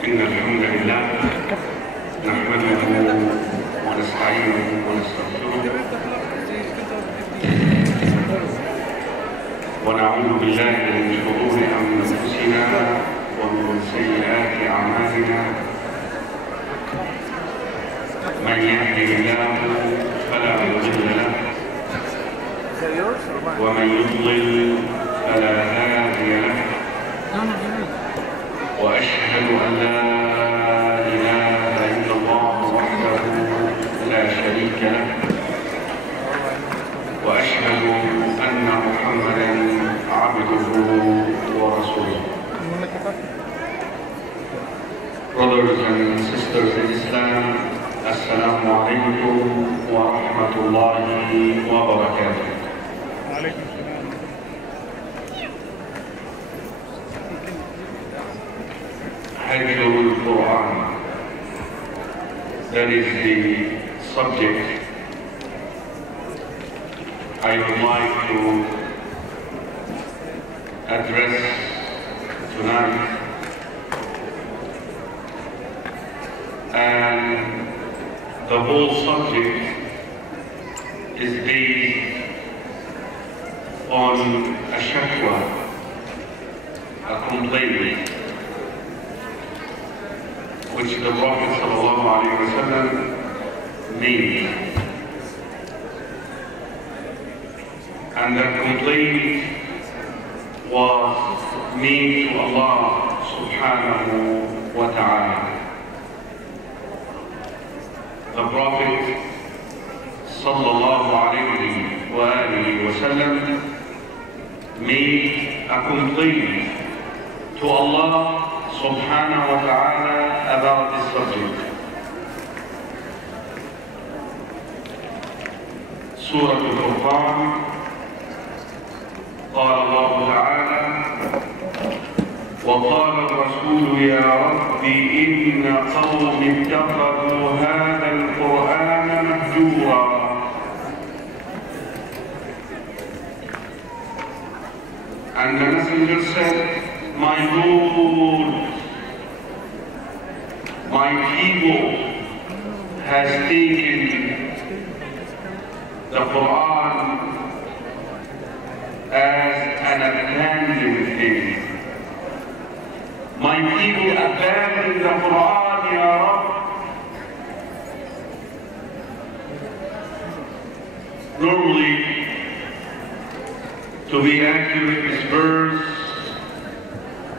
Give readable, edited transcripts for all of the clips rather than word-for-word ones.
إن الحمد لله نحمده ونستعينه ونستغفره ونعوذ بالله من شرور أنفسنا ومن سيئات أعمالنا. من يهده الله فلا مضل له ومن يضلل فلا هادي له. وأشهد أن لا إله إلا الله وحده لا شريك له، وأشهد أن محمدا عبده ورسوله. Brothers and sisters in Islam, Assalamu alaikum wa rahmatullahi wa barakatuh. Hajjul Quran, that is the subject I would like to address tonight. And the whole subject is based on a shakwa, a complaint, which the Prophet ﷺ made. And that complaint was made to Allah subhanahu wa ta'ala. The Prophet ﷺ made a complaint to Allah subhanahu wa ta'ala about this subject. Surah Al-Furqan, قال الله تعالى: وقال الرسول يا رب إن قوم اتخذوا هذا القرآن مهجورا. And the messenger said, my Lord, my people has taken the Quran as an abandoned thing. My people abandoned the Quran, Ya Rabb. Normally, to be accurate, this verse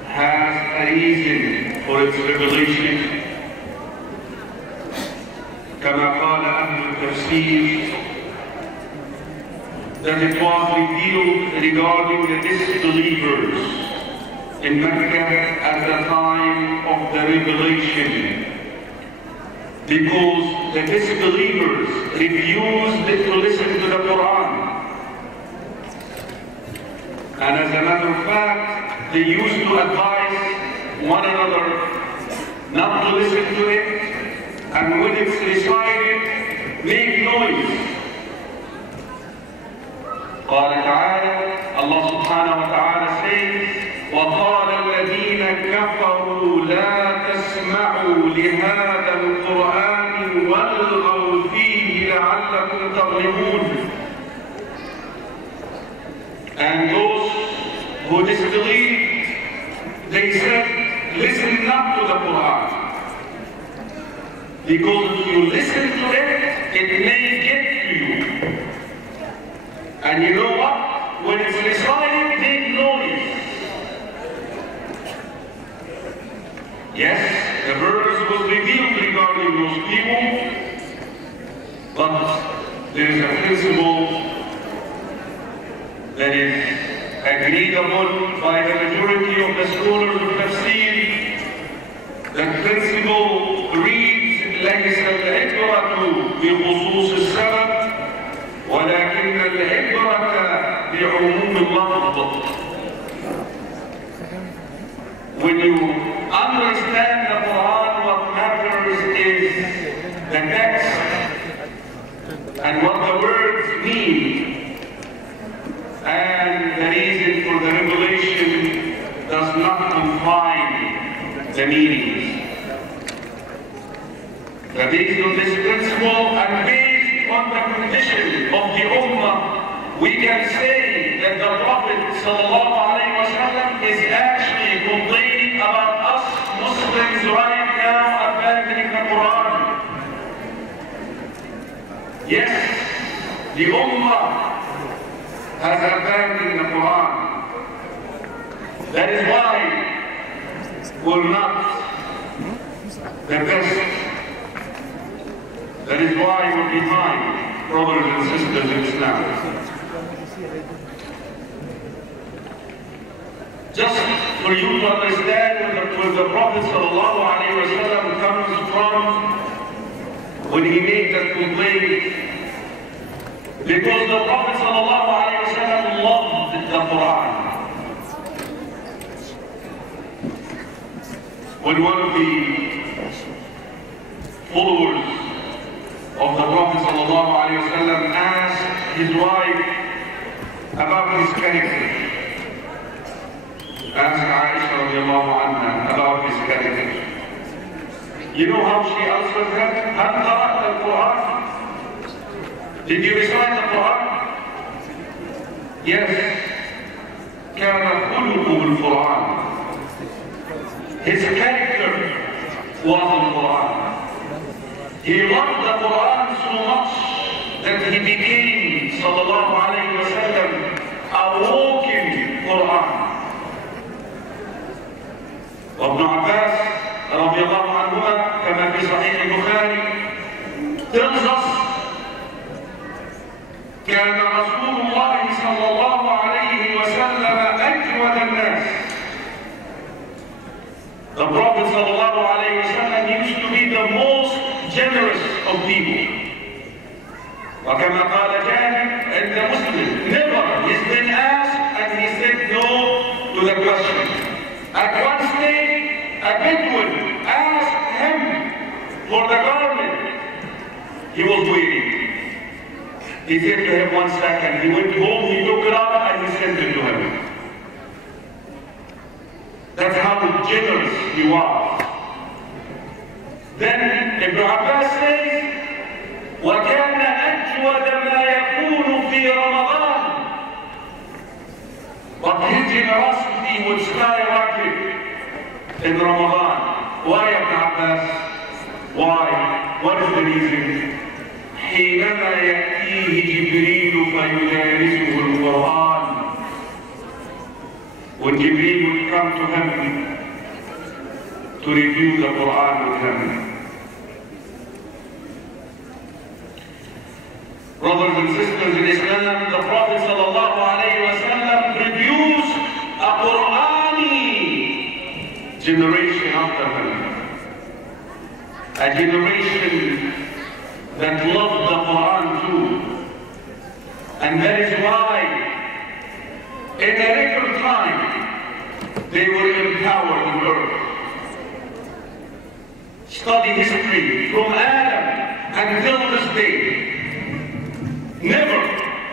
has a reason for its revelation. كما قال أهل التفسير, that it was revealed regarding the disbelievers in Mecca at the time of the revelation, because the disbelievers refused to listen to the Quran. And as a matter of fact, they used to advise one another not to listen to it, and when it's recited, make noise. قال تعالى, Allah subhanahu wa ta'ala says, وقال الذين كفروا لا تسمعوا لهذا القرآن والغوا فيه لعلكم تغلبون. And those who disbelieved, they said, listen not to the Quran, because if you listen to it, it may get to you. And you know what? When it's recited, make noise. Yes, the verse was revealed regarding those people, but there is a principle that is agreed upon by the majority of the scholars of Tafsir. That principle reads, ليس العبرة بخصوص السبب ولكن العبرة بعموم اللفظ. When you understand the Quran, what matters is the text and what the words mean. And the reason for the revelation does not confine the meanings. that based on this principle and based on the condition of the Ummah, we can say that the Prophet ﷺ is actually complaining about us Muslims right now abandoning the Quran. Yes, the Ummah has abandoned the Quran. That is why we're not the best. That is why we're behind brothers and sisters in Islam. Just for you to understand where the Prophet ﷺ comes from when he made that complaint, because the Prophet ﷺ loved the Quran. When one of the followers of the Prophet ﷺ asked his wife about his character, asked Aisha radiallahu anha about his character. You know how she answered him? هل قرأت القرآن? Did you recite the Quran? Yes. كان خلقه القرآن. His character was the Quran. He loved the Quran so much that he became, sallallahu alayhi wa sallam, a walking Quran. وابن عباس رضي الله عنهما كما في صحيح البخاري tells us كان رسول الله صلى الله عليه وسلم أجود الناس. The Prophet sallallahu alayhi wa sallam used to be the most generous of people. وكما قال جابر عند مسلم, never he's been asked and he said no to the question. At one stage, a Bedouin asked him for the garment he was wearing. He said to him 1 second. He went home, he took it up and he sent it to him. That's how generous he was. Then Ibn Abbas says, وَكَانَ أَجْوَدَ مَا يَكُونُ فِي رَمَضَانِ. But his generosity would skyrocket in Ramadan. Why, Ibn Abbas? Why? What is the reason? حينما يأتيه جبريل فيدارسه القرآن. When Jibreel would come to him to review the Quran with him. Brothers and sisters in Islam, the Prophet sallallahu alayhi wa sallam produced a Qur'ani generation after him. A generation that loved the Quran too. And that is why in a record time they were empowered in earth. Study history from Adam until this day. Never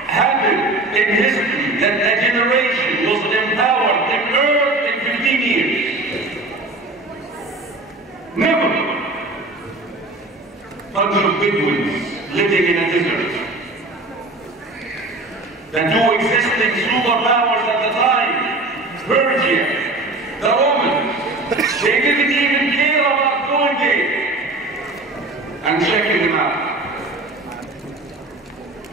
happened in history that a generation was empowered in earth in 15 years. Never. Bunch of Bedouins living in a desert. The two existing superpowers at the time, Persia, the Romans, they didn't even care about going there and checking them out.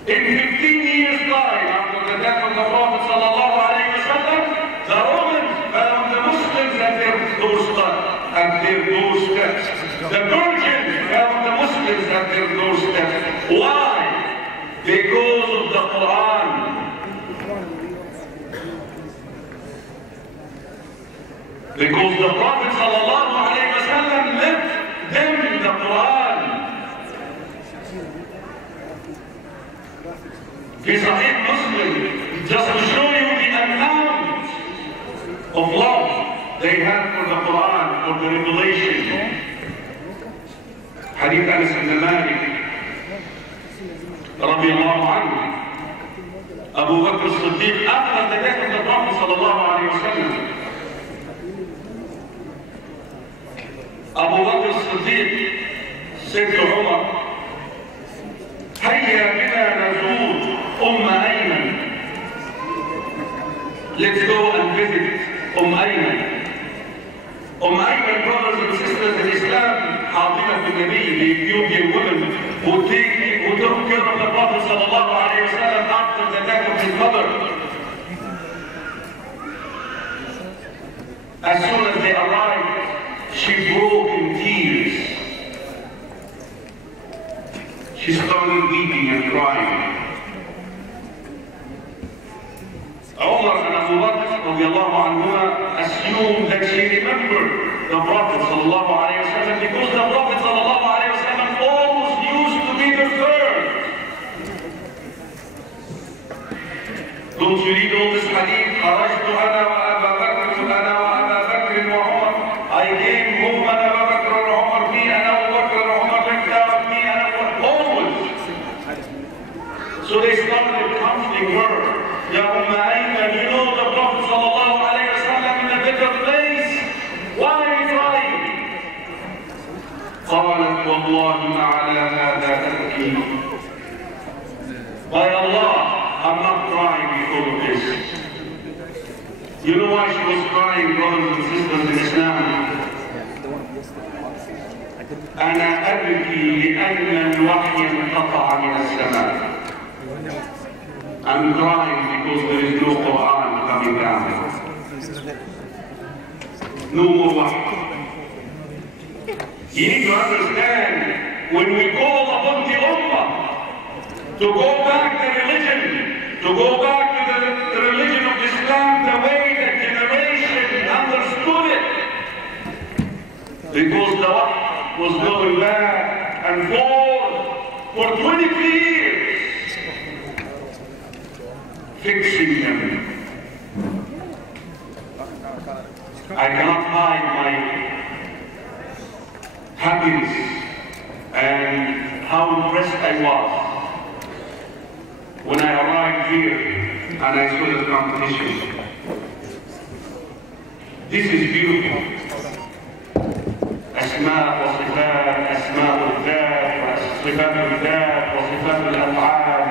In 15 years' time, after the death of the Prophet sallallahu alayhi wa sallam, the Romans found the Muslims at their doorsteps. The Persians found the Muslims at their doorsteps. Why? Because of the Quran. Because the Prophet sallallahu alayhi wa sallam left them the Quran. في صحيح Muslim, just to show you the amount of love they had for the Quran, for the revelation. Hadith Anas ibn Malik رضي الله عنه. Abu Bakr as-Siddiq, after the death of the Prophet sallallahu alayhi wa sallam, Abu Bakr as-Siddiq said to Umar, هيا بنا نزور Ayman. Let's go and visit Ayman. Ayman, brothers and sisters in Islam, حاضنة النبي, the Ethiopian woman who took care of the Prophet sallallahu alayhi wa sallam after the death of his mother. As soon as they arrived, she broke in tears. She started weeping and crying. Umar and Abu Bakr radiallahu anhuma assumed that she remembered the Prophet sallallahu alayhi wa sallam because the Prophet sallallahu alayhi wa sallam always used to be the third. Don't you read all this hadith? خرجت أنا وأبا بكر أنا وأبا بكر وعمر. I came home and Abu Bakr and Umar, me and Abu Bakr and Umar went out, me and Abu Bakr, always. So they started comforting her. Ya Ayman, you know the Prophet sallallahu alayhi wa sallam in a better place. Why are you crying? قالت والله ما على هذا أبكي. By Allah, I'm not crying because of this. You know why she was crying, brothers and sisters in Islam? أنا أبكي لأن الوحي انقطع من السماء. I'm crying because there is no Quran coming down. No more wahy. You need to understand, when we call upon the Ummah to go back to religion, to go back to the religion of Islam the way the generation understood it, because the wahy was going back and forth for 23 years. Fixing them. I cannot hide my happiness and how impressed I was when I arrived here and I saw the competition. This is beautiful. أسماء وصفات، أسماء الذات وصفات الذات وصفات الأفعال.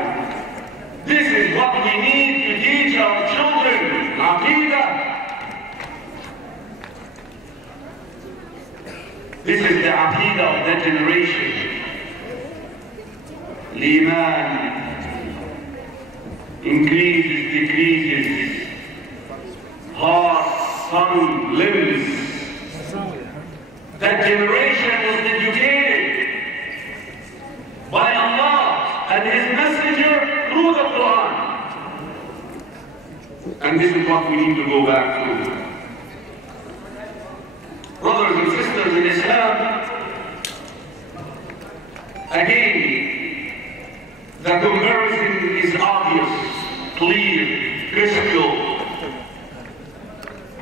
This is what we need to teach our children, Aqidah. This is the Aqidah of that generation. Iman increases, decreases, heart, tongue, limbs. That generation was educated by Allah and His Messenger through the Quran. And this is what we need to go back to. Brothers and sisters in Islam, again, the comparison is obvious, clear, crystal,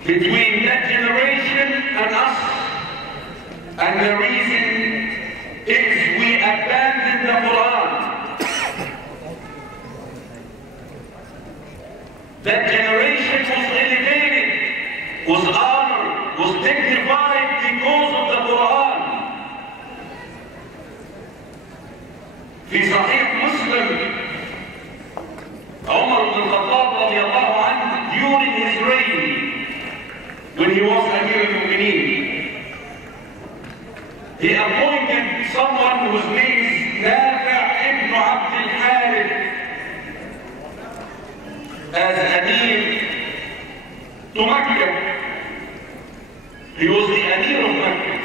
between that generation and us. And the reason is we abandoned the Quran. That generation was elevated, was honored, was dignified because of the Quran. في صحيح مسلم, Umar ibn al-Khattab radiallahu anhu, during his reign, when he was Amir al-Mu'mineen, he appointed someone whose name is Nafi' ibn Abd al-Harith as Amir to Makkah. He was the Amir of Makkah.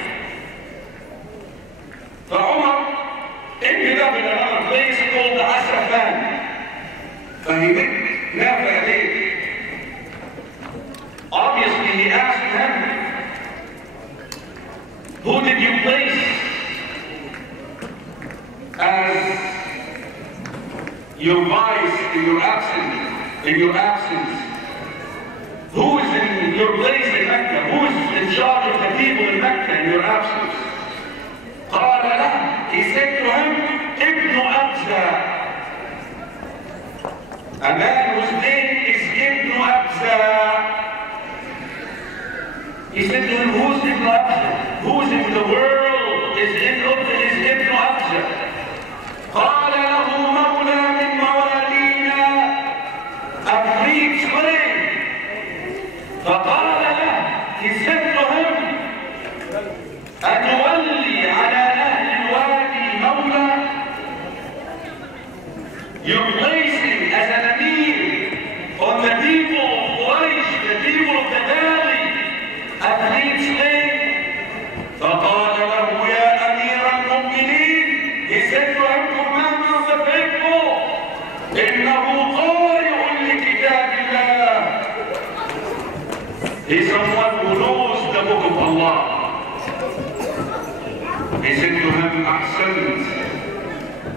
So Umar ended up in another place called Asafan. So he met Nafi' there. Obviously he asked him, who did you place as your vice in your absence? Who is in your place in Mecca? Who is in charge of the people in Mecca in your absence? قال له, he said to him, Ibn Abza. A man whose name is Ibn Abza. He said to him, who's Ibn Abza? Who's in the world is Ibn You're placing as an amir on the people of Quraysh, the people of the valley, as lead slave. فقال له يا أمير المؤمنين, he said to him, commander of the faithful, إنه قارئ لكتاب الله. He's someone who knows the book of Allah. He said to him, أحسنت,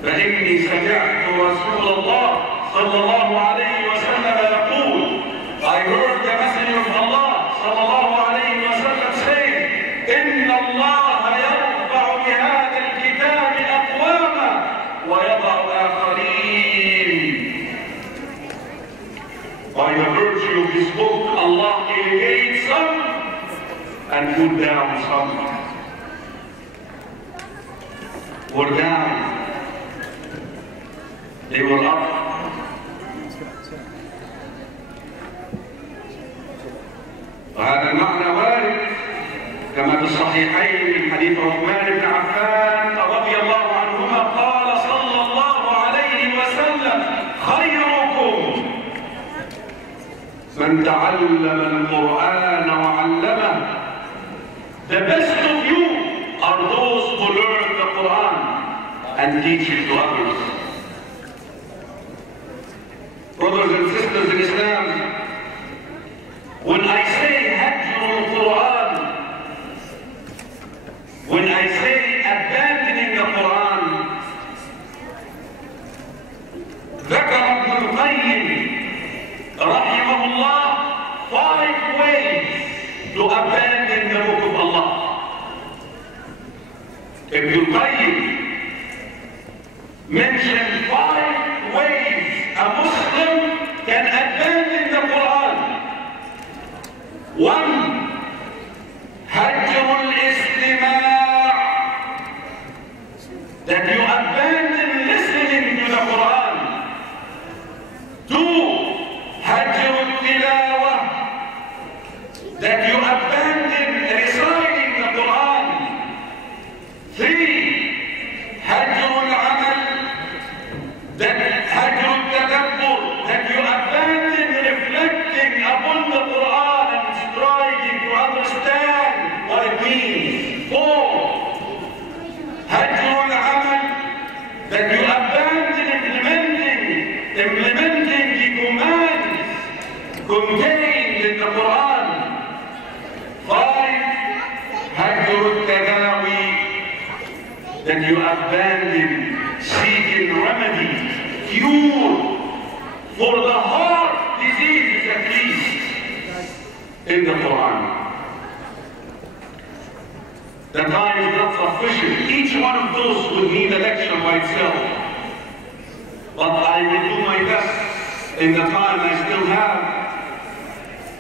فإني سمعت رسول الله صلى الله عليه وسلم يقول, I heard the messenger of Allah صلى الله عليه وسلم say, إن الله يرفع بهذا الكتاب أقواما ويضع آخرين. By the virtue of this book, Allah elevates some and put down some. Were down. They were up. وهذا المعنى وارد كما في الصحيحين من حديث عثمان بن عفان رضي الله عنهما قال صلى الله عليه وسلم خيركم من تعلم القرآن وعلمه. The best of you are those who learn the Quran and teach it to others. Brothers and sisters in Islam, when I say Hajjul Quran, when I say abandoning the Quran, ذكر ابن القيم رحمه الله 5 ways to abandon the book of Allah. Ibn al-Qayyim mentioned 5 ways a Muslim can abandon the Quran. 1. Hajr al-istima', that you abandon listening to the Quran. 2. Hajr al-tilawah, that you abandon reciting the Quran. 3. Hajr al-amal, that Hajr al-tadabbur, that you abandon reflecting upon the Quran and striving to understand what it means. 4. Hajr al-amal, that you abandon implementing the commands contained in the Quran. 5. Hajr al-tadawi, that you abandon seeking remedy, cure for the heart diseases at least in the Quran. The time is not sufficient. Each one of those would need a lecture by itself. But I will do my best in the time I still have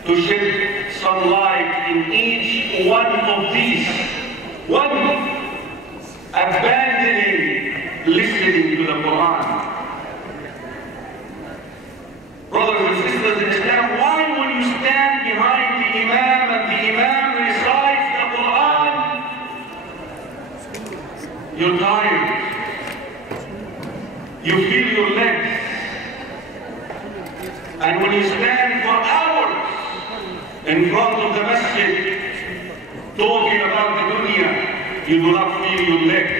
to shed some light in each one of these. 1. Abandoning listening to the Quran. Brothers and sisters in Islam, why when you stand behind the Imam and the Imam recites the Quran, you're tired, you feel your legs, and when you stand for hours in front of the masjid talking about the dunya, you do not feel your legs.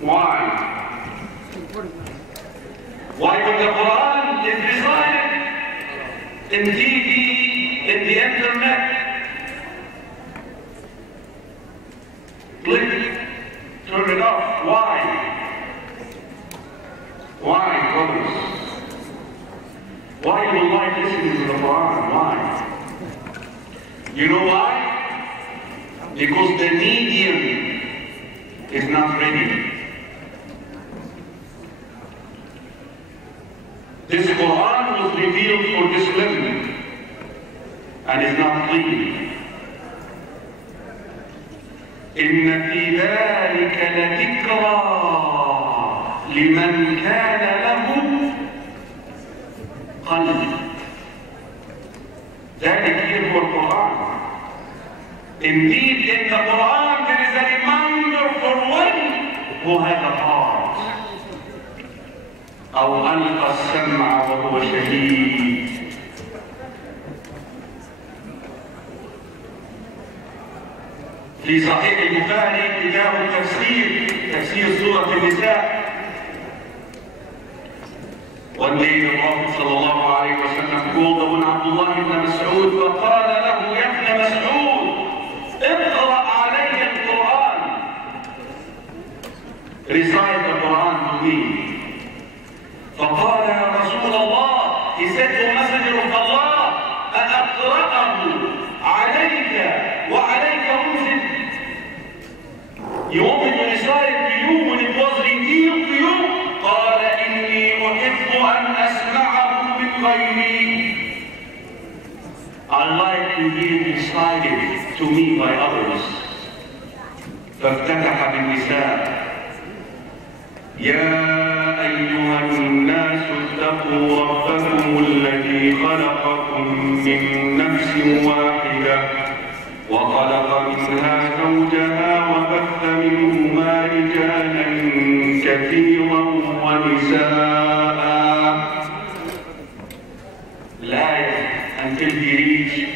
Why? Why when the Quran is recited in TV, in the internet, click, turn it off. Why? Why, brothers? Why do you like listening to the Quran? Why? You know why? Because the medium is not ready. This Quran was revealed for this level and is not clean. إن في ذلك لذكرى لمن كان له قلب. ذلك هو القرآن. Indeed, in the Quran there is a reminder for one who has a heart. أو ألقى السمع وهو شهيد. في صحيح البخاري كتاب التفسير، تفسير سورة النساء، والنبي محمد صلى الله عليه وسلم called ابن عبد الله بن مسعود وقال له: يا ابن مسعود اقرأ علي القرآن. Recite the Quran to me. فقال: يا رسول الله, he said to Messenger of Allah, أأقرأه عليك وعليك أنزل? You want me to recite it to you when it was revealed to you? قال: إني أحب أن أسمعه من غيري. I like to hear it recited to me by others. فافتتح بالنساء: يا أيها الناس اتقوا ربكم الذي خلقكم من نفس واحدة وخلق منها زوجها وبث منهما رجالا كثيرا ونساء. الآية until he reached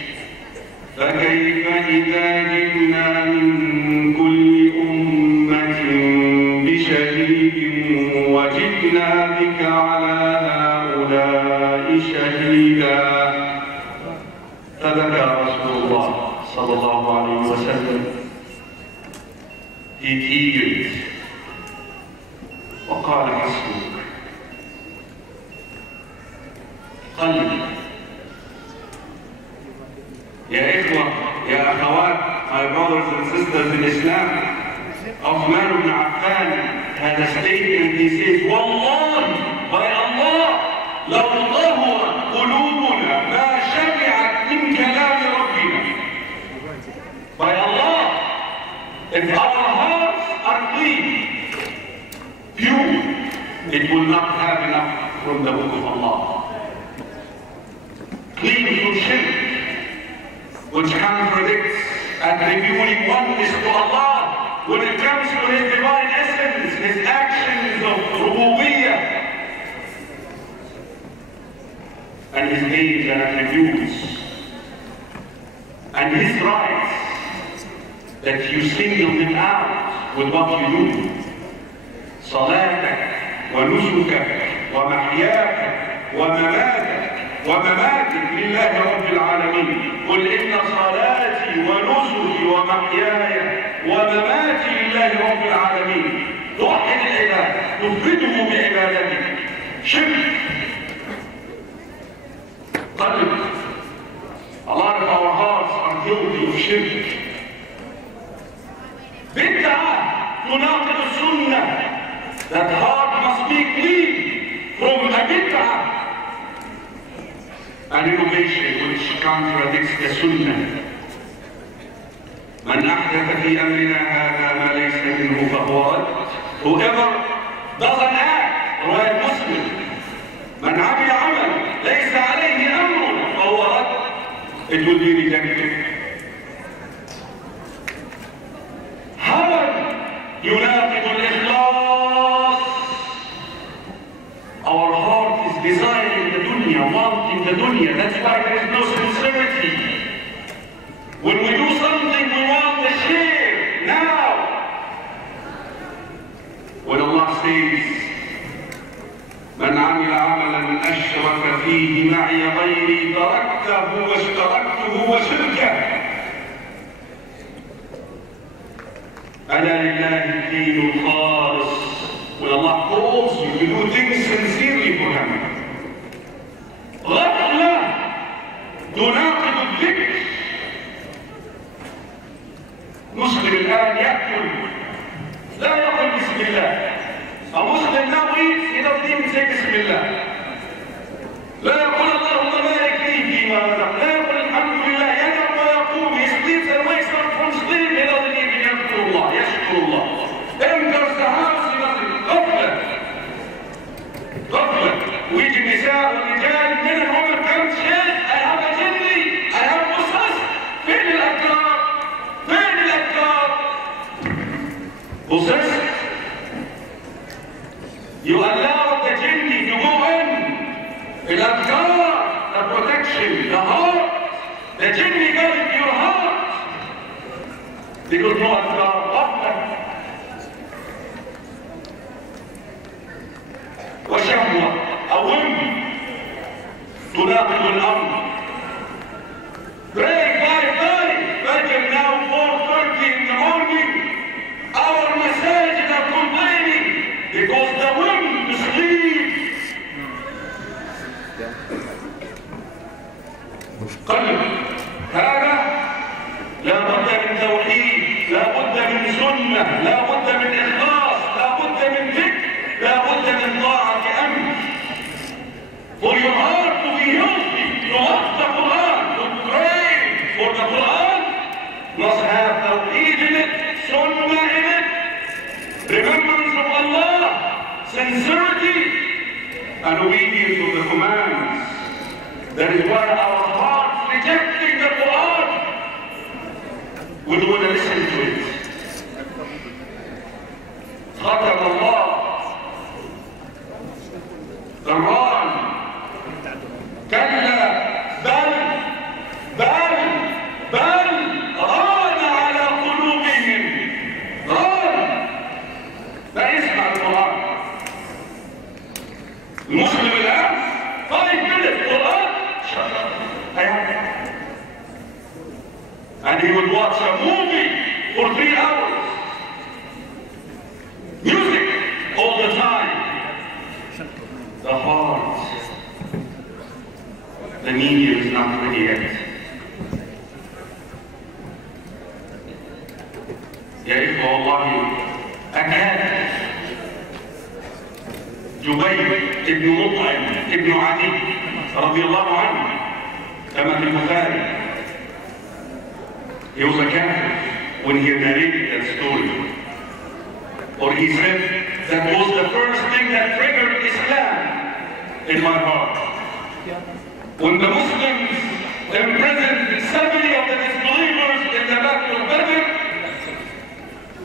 فكيف إذا جئنا من كل أمة بشهيد وجئنا بك على هؤلاء شهيدا. فبكى رسول الله صلى الله عليه وسلم. He teared وقال: حسبك. قلبي. يا إخوة، يا أخوات, my brothers and sisters in Islam, Uthman ibn Affan had a statement. He says, والله, by Allah, لو طهر قلوبنا ما شبعت من كلام ربنا. By Allah, if our hearts are clean, pure, it will not have enough from the book of Allah. Clean from shirk, which contradicts and revealing oneness to Allah when it comes to His divine essence, His actions of rububiyyah, and His names and attributes, and His rights, that you single them out with what you do. صلاتك ونسكك ومحياك ومماتك ومماتك لله رب العالمين. قل إن صلاتي ونسكي ومحياي ومماتي لله رب العالمين. توحد العباد، تفرده بعبادتك. شرك، قلب. A lot of our hearts are guilty of shirk. بدعة تناقض السنة. That heart must be clean from a bid'ah, an innovation which contradicts the sunnah. من أحدث في أمرنا هذا ما ليس منه فهو رد. Whoever does an act, رواه مسلم, من عمل عمل ليس عليه أمرنا فهو رد. It will be rejected. هوى يناقض الإخلاص. Our heart is desiring the dunya, wanting the dunya. That's why there is no sincerity. When we do something, we want the share now. When Allah says, من عمل عملا أشرك فيه معي غيري تركته واشتركته وشركه. ألا لله الدين الخالص. When Allah calls you to do things sincerely for Him. غفلة تناقض الذكر. مسلم الآن يأكل لا يقول بسم الله. A Muslim now eats, he doesn't even say بسم الله. لا يقول اللهم بارك لي فيما رزقت. لا يقول الحمد لله. ينام ويقوم. He sleeps and wakes up from sleep. He doesn't even يذكر الله, يشكر الله. Enters the house, he doesn't. غفلة. ويجي النساء والرجال من العمر كم شيء. I have a jinni, I have أسس. فين الأذكار؟ فين الأذكار؟ أسس. You allow the jinni to الأذكار, the protection, the heart, the jinn guide your heart. Because no أذكار غفلة وشهوة أو تناقض الأمر. Pray 5:30, Fajr now 4:30 in the morning. Our masajid are complaining because the women sleep. قلب هذا لا بد من توحيد، لا بد من سنة، لا بد من إخلاص، لا بد من ذكر، لا بد من طاعة أمر. For your heart to be healthy, to love the Quran, to pray for the Quran, must have tawheed in it, sunnah in it, remembrance of Allah, sincerity, and obedience of the commands. That is why our hearts rejecting the Quran, we don't want to listen to it. ختم الله القرآن كلا بل ران على قلوبهم ران. لا يسمع القرآن. المسلم الآن 5 minutes قرآن and he would watch a movie for 3 hours. Music all the time. The heart, the media is not ready yet. يا إخوة والله أكاد جبير ابن مطعم ابن عدي رضي الله عنه كما في البخاري. He was a Catholic when he narrated that story. Or he said, that was the first thing that triggered Islam in my heart. When the Muslims imprisoned 70 of the disbelievers in the Battle of Badr,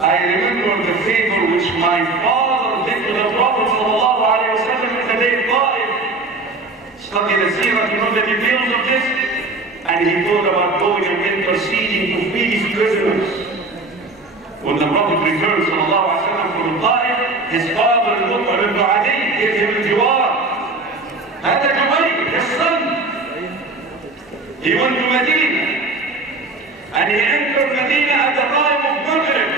I remember the favor which my father did to the Prophet ﷺ in the day of Ta'if. Studied the seerah to know the details of this, and he thought about going and interceding to free these prisoners. When the Prophet returned ﷺ from Ta'if, his father Mut'im ibn Adi gave him al-Jiwar. هذا جبير, his son. He went to Medina, and he entered Medina at the time of Maghrib,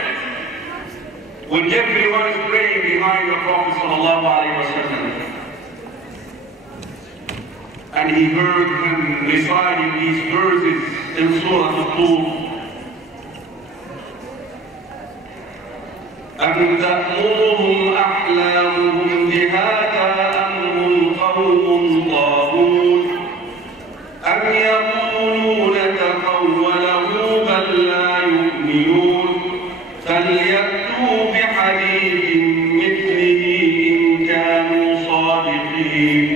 when everyone is praying behind the Prophet ﷺ. And he heard him reciting these verses in Surah Al-Tur. أَمْ تَأْمُرُهُمْ أَحْلَامُهُمْ بِهَذَا أَمْ هُمْ قَوْمٌ طَاغُونَ أَمْ يَقُولُونَ تَقَوَّلَهُ بَل لَّا يُؤْمِنُونَ فَلْيَأْتُوا بِحَدِيثٍ مِّثْلِهِ إِن كَانُوا صَادِقِينَ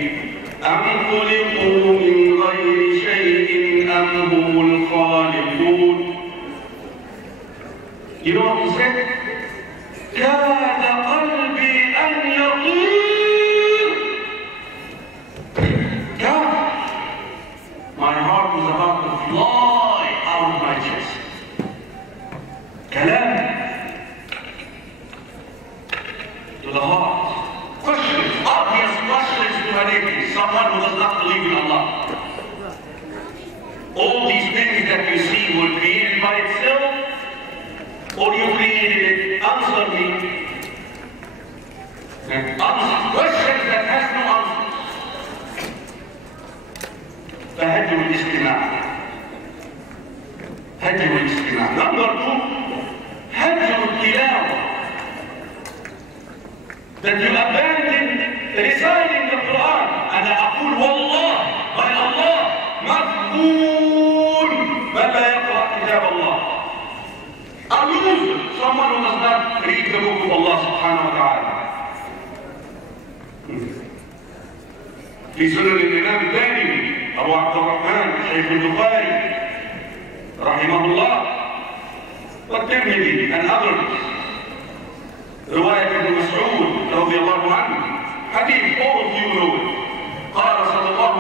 أَمْ خُلِقُوا مِنْ غَيْرِ شَيْءٍ أَمْ هُمُ الْخَالِقُونَ. You know what he said? كاد قلبي أن يطير. My heart was about to fly out of my chest. كلام to the heart. Questions, obvious questions to an atheist, someone who does not believe in Allah. All these things that you see were created by itself, or you created it? Answer me. Answer questions that has no answers. فهجر الاستماع. هجر الاستماع. Number 2, هجر التلاوة. That you abandon reciting the Quran. أنا أقول والله by Allah مذكور من لا يقرأ كتاب الله. A loser, someone who does not read the book of Allah subhanahu wa ta'ala. في سنن الإمام الدارمي أبو عبد الرحمن شيخ البخاري رحمه الله والترمذي and others رواية ابن مسعود رضي الله عنه حديث all of you know it. قال صلى الله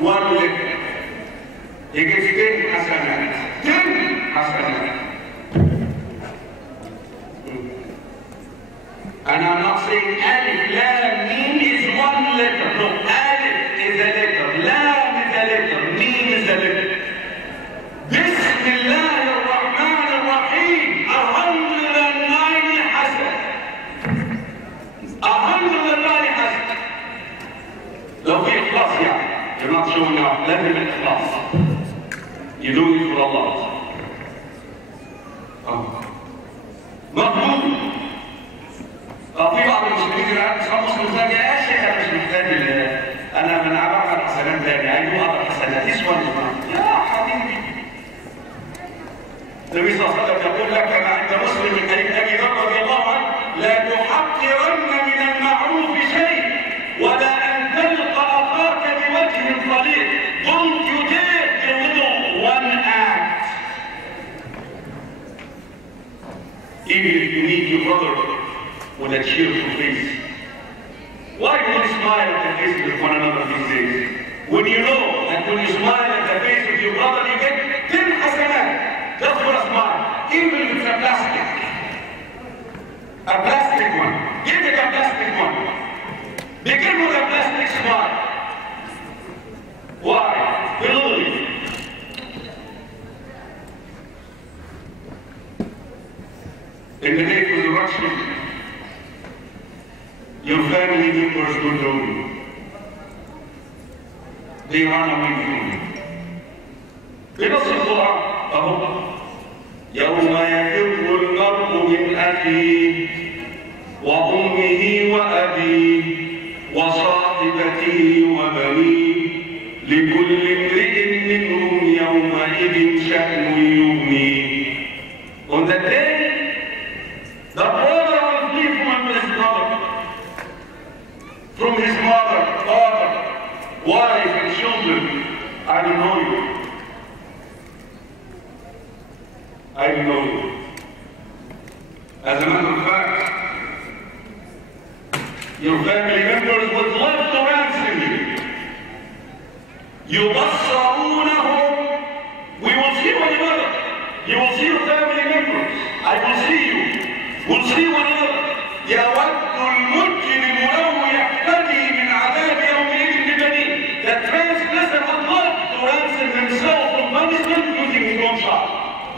one letter. He gets 10 hasanat. 10 hasanat. And I'm not saying alif, lam, mim is one letter. No, alif is a letter, lam is a letter, mim is a letter. Bismillah ar-Rahman ar-Rahim, 190 hasan. 190 hasan. لو في إخلاص يعني, you're not showing off, لازم الإخلاص. You do it for Allah. مقبول. في بعض المسلمين يقول لك مسلم ثاني يا شيخ انا مش محتاج انا بعمل حسنات ثانيه عايز اعمل حسنات اسود يا حبيبي. النبي صلى الله عليه وسلم يقول لك كما عند مسلم من حديث ابي ذر رضي الله عنه لا تحقرن من المعروف شيء ولا ان تلقى اخاك بوجه طليق. Don't you dare belittle one act. Even if you meet your brother with a cheerful face. Why do we smile at the face of one another these days? When you know that when you smile at the face of your brother, you get 10 hasanat just for a smile. Even if it's a plastic. A plastic one. Give it a plastic one. Begin with a plastic smile. Why? Believe. In the day of resurrection, your family members don't know you. They run away from you. بنص القرآن أهو يوم يفر المرء من أخيه وأمه وأبيه وصاحبته وبنيه لكل امرئ منهم يومئذ شأن يغنيه. On that day, the brother will flee from his brother, from his mother, father, wife, and children. I don't know you. I don't know you. As a matter of fact, your family members would love to ransom you. يبصرونهم. We will see one another. You will see your family members. I will see you. We'll see one another. يود المجرم لو يفتدي من عذاب يومئذ ببنيه. The transgressor would love to ransom himself from punishment using his own child.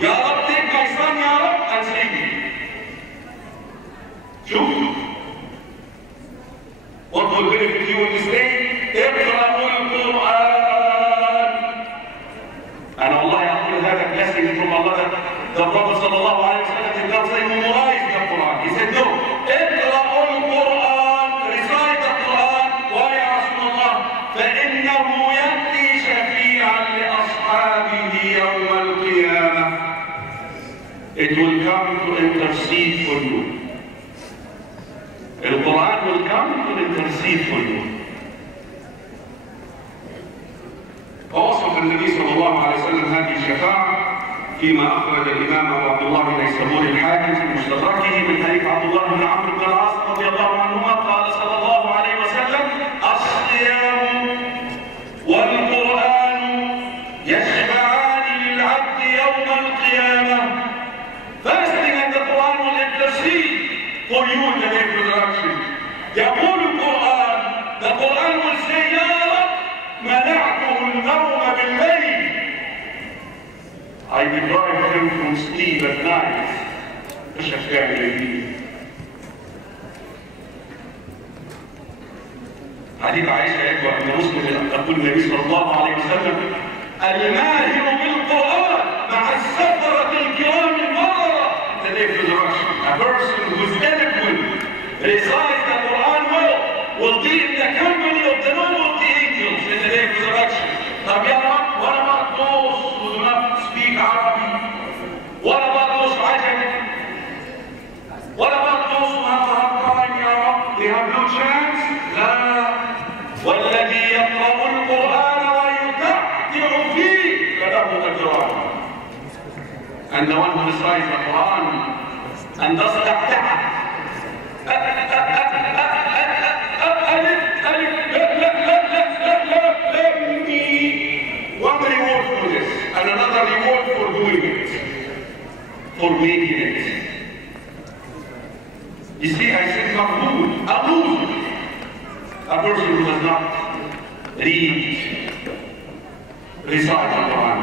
يا رب take my son يا رب and save me. شوف. What will benefit you in this day? اقرأوا القرآن. And Allah يقول هذا blessing from Allah that the Prophet sallallahu alayhi wa sallam did not say memorize the Quran. He said no. اقرأوا القرآن. Recite the Quran. Why يا رسول الله? فإنه يأتي شفيعا لأصحابه يوم القيامة. It will come to intercede for you. The Quran will come to intercede for you. ووصف النبي صلى الله عليه وسلم هذه الشفاعة فيما أخرج الإمام أبو عبد الله النيسابوري الحاكم في مستدركه من حديث عبد الله بن عمرو بن العاص رضي الله عنهما قال صلى الله عليه وسلم الصيام والقرآن يشفعان للعبد يوم القيامة. Fasting and the Quran will intercede for you in the day of resurrection. يقول القرآن, the Quran will say يا رب منعته النوم بالليل. I deprived him from sleep at night. مش هتعمل ايه؟ حديث عائشة يكوى أن مسلم أن تقول النبي صلى الله عليه وسلم الماهر بالقرآن مع السفرة الكرام البررة. The day of resurrection. A person who is eloquent, recites the Quran well, will be in the company of the noble of the angels in the day of resurrection. طب يا رب, what about those who do not speak Arabic? What about those عجم? What about those who have a hard time, يا رب? They have no chance? لا. والذي يقرأ القرآن ويتعتع فيه فله أجران. And the one who recites the Quran and does تعتع. ألف ألف لا لا لا لا لا لا for making it. You see, I said maqbool, a loser, a person who does not recite the Quran.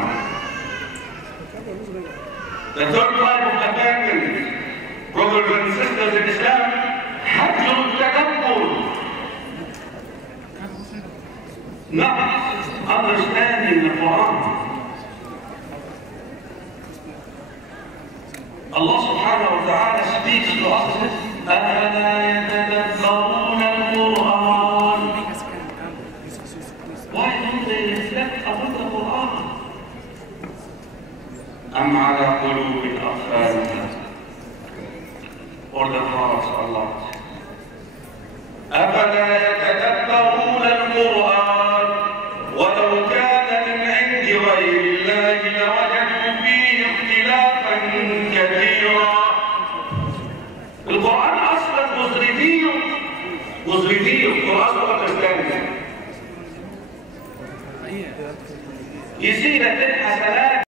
The third type of abandonment, brothers and sisters in Islam, hajjul tadabbur, not understanding the Quran. Allah subhanahu wa ta'ala speaks to us and says, أَفَلَا يَتَدَبَّرُونَ الْقُرْآنَ. Why don't they reflect upon the Quran? أَمْ عَلَى قُلُوبٍ أَقْفَالُهَا. Or the hearts are locked. أَفَلَا يَتَدَبَّرُونَ الْقُرْآنَ وَلَوْ كَانَ مِنْ عِنْدِ غَيْرِ اللَّهِ لَوَجَدُوا فِيهِ اخْتِلَافًا كَثِيرًا. The Quran Aslan was revealed for us to understand. You see that then hasanat